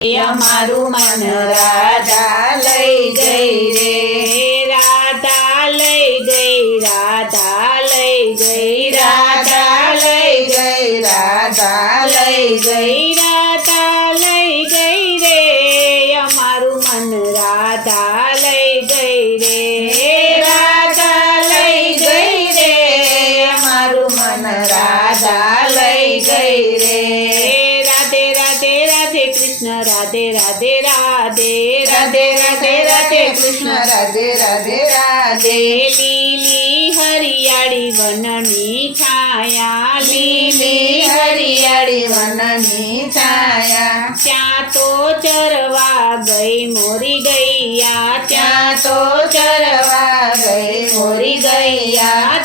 અમારું મન રાધા લઈ ગઈ રે, રાધા લઈ ગઈ, રાધા લઈ ગઈ, રાધા લઈ ગઈ, રાધા લઈ ગઈ, રાધા લઈ ગઈ રે, અમારું મન રાધા લઈ ગઈ રે, રાધા લઈ ગઈ રે, અમારું મન રાધા લઈ ગઈ રે. રાધે રાધે રાધે કૃષ્ણ, રાધે રાધે રાધે, રાધે રાધે રાધે કૃષ્ણ, રાધે રાધે રાધે. લીલી હરિયાળી વનની છાયા, લીલી હરિયાળી વનની છાયા, ત્યાં તો ચરવા ગઈ મોરી ગૈયા, ત્યાં તો ચરવા ગઈ મોરી ગૈયા,